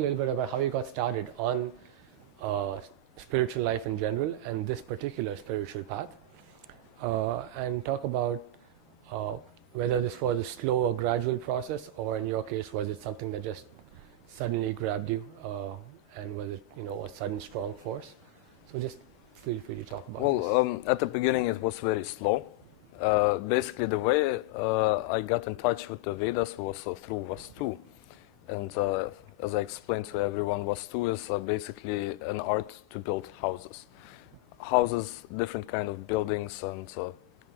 a little bit about how you got started on spiritual life in general and this particular spiritual path, and talk about whether this was a slow or gradual process, or in your case, was it something that just suddenly grabbed you, and was it, a sudden strong force? So just feel free to talk about this. Well, at the beginning it was very slow. Basically the way I got in touch with the Vedas was through Vastu. And as I explained to everyone, Vastu is basically an art to build houses. Houses, different kind of buildings and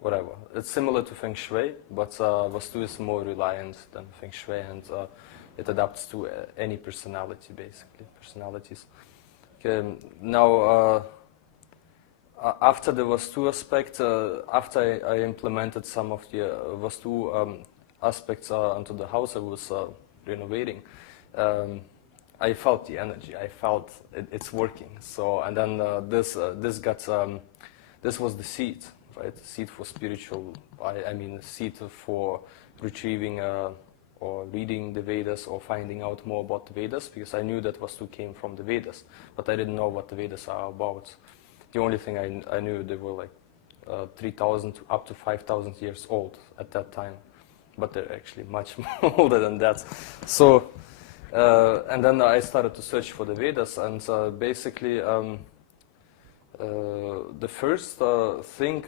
whatever. It's similar to Feng Shui, but Vastu is more reliant than Feng Shui, and it adapts to any personality, basically, personalities. Okay, now, after the Vastu aspect, after I implemented some of the Vastu aspects onto the house I was renovating, I felt the energy. I felt it's working. So, and then this was the seed, right? The seed for spiritual. I mean, the seed for retrieving or reading the Vedas or finding out more about the Vedas, because I knew that Vastu came from the Vedas, but I didn't know what the Vedas are about. The only thing I knew, they were like 3,000 up to 5,000 years old at that time, but they're actually much more older than that. So, and then I started to search for the Vedas, and basically the first thing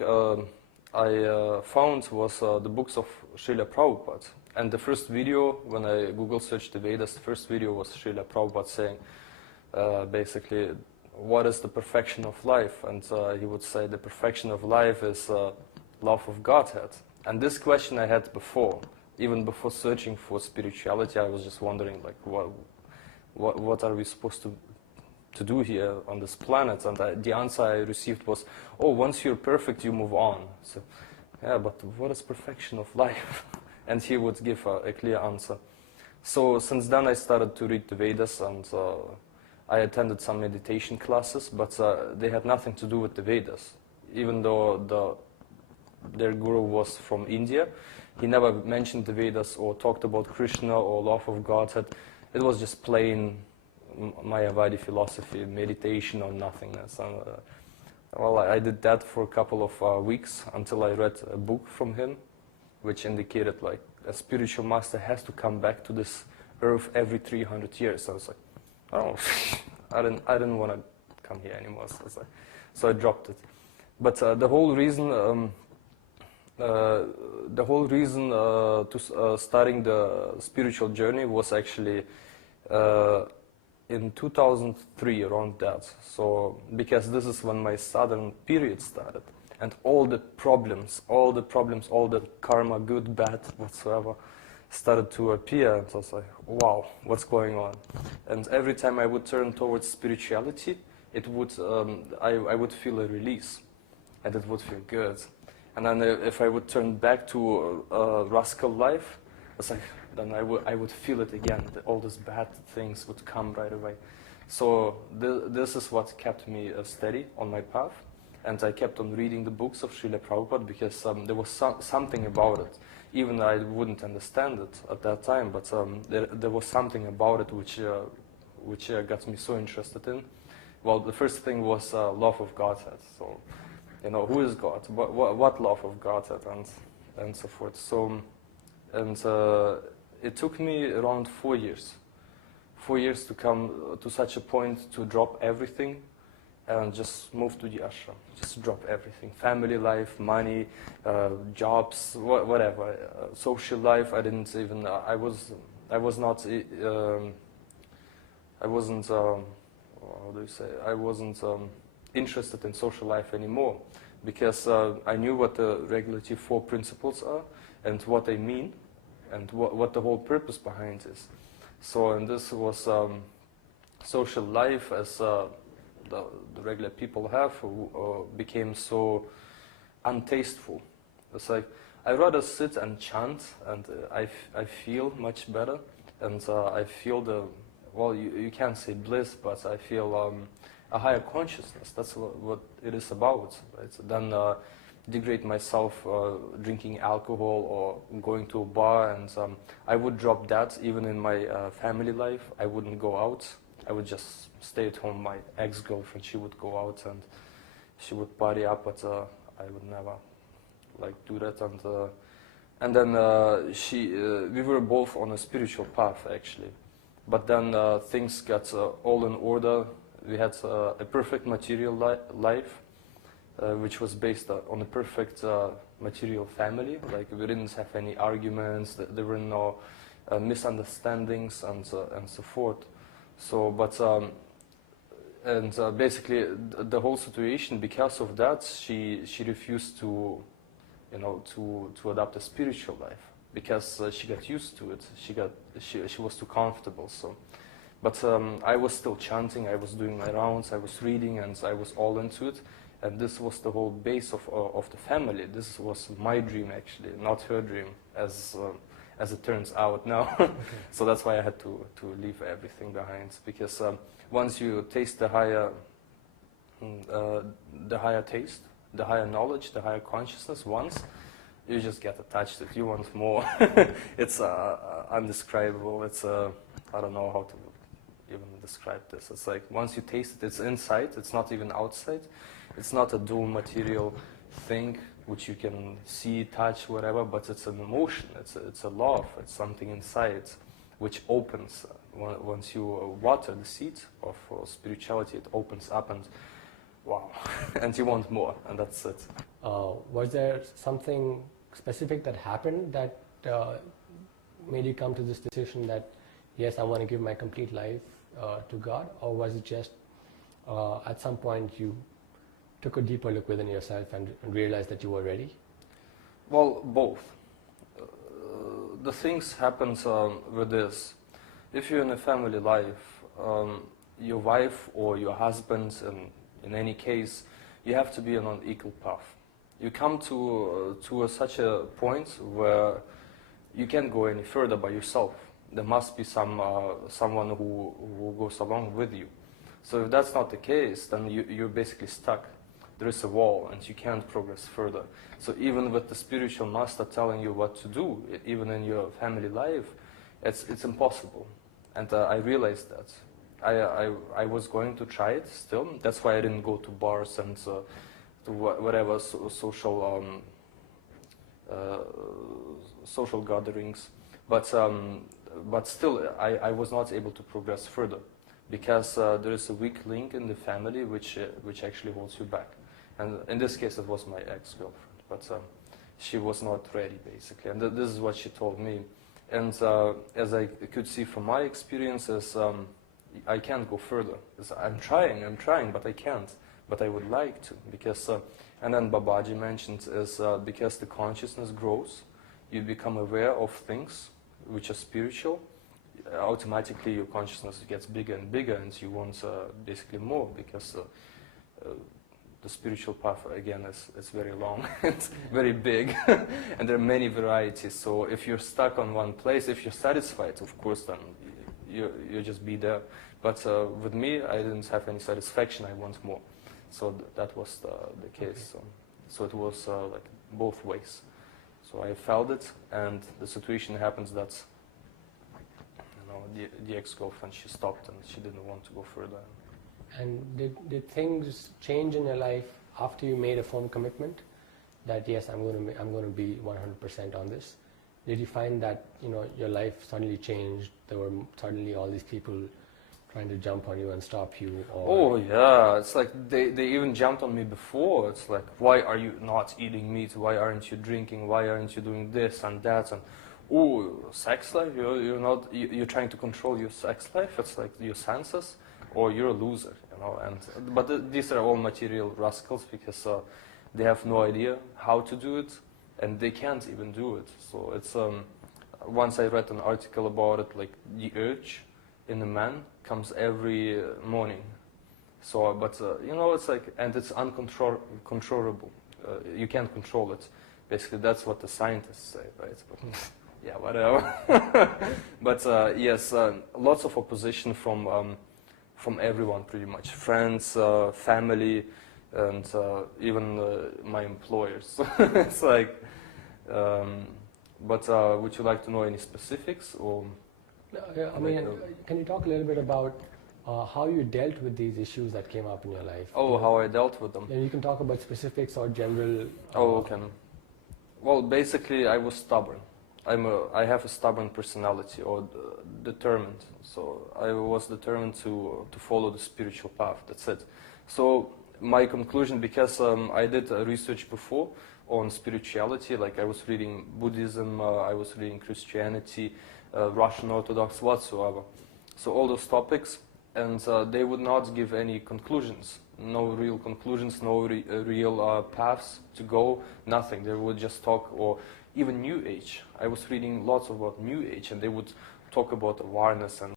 I found was the books of Srila Prabhupada. And the first video, when I Google searched the Vedas, the first video was Srila Prabhupada saying, basically, what is the perfection of life? And he would say the perfection of life is love of Godhead. And this question I had before, even before searching for spirituality. I was just wondering, like, what are we supposed to do here on this planet? And the answer I received was, oh, once you're perfect, you move on. So, yeah, but what is perfection of life? And he would give a clear answer. So since then I started to read the Vedas, and I attended some meditation classes, but they had nothing to do with the Vedas. Even though their guru was from India, he never mentioned the Vedas or talked about Krishna or love of Godhead. It was just plain Mayavadi philosophy, meditation on nothingness. And, well, I did that for a couple of weeks until I read a book from him, which indicated like a spiritual master has to come back to this earth every 300 years. I was like, oh, I didn't want to come here anymore. So I dropped it. But the whole reason to starting the spiritual journey was actually in 2003, around that. So because this is when my southern period started, and all the problems, all the karma, good, bad, whatsoever, started to appear. And I was like, wow, what's going on? And every time I would turn towards spirituality, it would, I would feel a release, and it would feel good. And then if I would turn back to rascal life, it's like, then I would feel it again. All these bad things would come right away. So this is what kept me steady on my path. And I kept on reading the books of Srila Prabhupada, because there was something about it. Even I wouldn't understand it at that time, but there was something about it which got me so interested in. Well, the first thing was love of Godhead. So, who is God? What love of Godhead, and so forth. So, and it took me around 4 years. 4 years to come to such a point to drop everything and just move to the ashram. Just drop everything: family life, money, jobs, whatever, social life. I didn't even. I wasn't. How do you say? I wasn't interested in social life anymore, because I knew what the regulative 4 principles are and what they mean, and what the whole purpose behind is. So, and this was social life as the regular people have, who became so untasteful. It's like, I'd rather sit and chant, and I feel much better, and I feel well, you can't say bliss, but I feel a higher consciousness. That's what it is about, right? So then degrade myself drinking alcohol or going to a bar, and I would drop that even in my family life. I wouldn't go out. I would just stay at home. My ex-girlfriend, she would go out and she would party up, but I would never like do that. And then we were both on a spiritual path actually, but then things got all in order. We had a perfect material life, which was based on a perfect material family. Like we didn't have any arguments. There were no misunderstandings and so forth. So, but basically the whole situation, because of that, she refused to, you know, to adopt a spiritual life because she got used to it. She was too comfortable. So, but I was still chanting. I was doing my rounds. I was reading, and I was all into it. And this was the whole base of the family. This was my dream actually, not her dream, as it turns out now. Okay. So that's why I had to leave everything behind, because once you taste the higher taste, the higher knowledge, the higher consciousness, once you just get attached to it. You want more. It's undescribable. It's I don't know how to even describe this. It's like once you taste it, it's inside. It's not even outside. It's not a dual material thing which you can see, touch, whatever, but it's an emotion, it's a love, it's something inside which opens. Once you water the seed of spirituality, it opens up and wow, and you want more, and that's it. Was there something specific that happened that made you come to this decision that, yes, I want to give my complete life to God, or was it just at some point you took a deeper look within yourself and realized that you were ready? Well, both. The things happen with this. If you're in a family life, your wife or your husband, in any case, you have to be on an equal path. You come to such a point where you can't go any further by yourself. There must be someone who goes along with you. So if that's not the case, then you're basically stuck. There is a wall and you can't progress further. So even with the spiritual master telling you what to do, even in your family life, it's impossible. And I realized that. I was going to try it still. That's why I didn't go to bars and to whatever social gatherings. But still, I was not able to progress further because there is a weak link in the family which actually holds you back. And in this case, it was my ex-girlfriend, but she was not ready, basically. And this is what she told me. And as I could see from my experiences, I can't go further. I'm trying, but I can't. But I would like to, because, and then Babaji mentioned, is because the consciousness grows, you become aware of things which are spiritual, automatically your consciousness gets bigger and bigger, and you want basically more, because the spiritual path, again, is very long, it's very big, and there are many varieties. So if you're stuck on one place, if you're satisfied, of course, then you just be there. But with me, I didn't have any satisfaction, I want more. So that was the case. Okay. So it was like both ways. So I felt it, and the situation happens that, you know, the ex-girlfriend, she stopped and she didn't want to go further. And did things change in your life after you made a firm commitment that, yes, I'm going to be 100% on this? Did you find that, you know, your life suddenly changed? There were suddenly all these people trying to jump on you and stop you? Or oh yeah, it's like they even jumped on me before. It's like, why are you not eating meat? Why aren't you drinking? Why aren't you doing this and that? And oh, sex life? You're trying to control your sex life? It's like your senses, or you're a loser, you know. And but these are all material rascals, because they have no idea how to do it, and they can't even do it. So it's once I read an article about it, like the urge in a man comes every morning. So, but you know, it's like, and it's uncontrollable. You can't control it. Basically, that's what the scientists say, right? But, yeah, whatever. But yes, lots of opposition from everyone, pretty much. Friends, family, and even my employers. It's like, but would you like to know any specifics, or? Yeah, I mean, can you talk a little bit about how you dealt with these issues that came up in your life? Oh, how I dealt with them. And you can talk about specifics or general. Oh, okay. Well, basically, I was stubborn. I have a stubborn personality, or determined. So I was determined to follow the spiritual path. That's it. So my conclusion, because I did research before on spirituality, like I was reading Buddhism, I was reading Christianity, Russian Orthodox, whatsoever. So all those topics, and they would not give any conclusions. No real conclusions, no real paths to go, nothing. They would just talk, or even New Age. I was reading lots about New Age, and they would talk about awareness and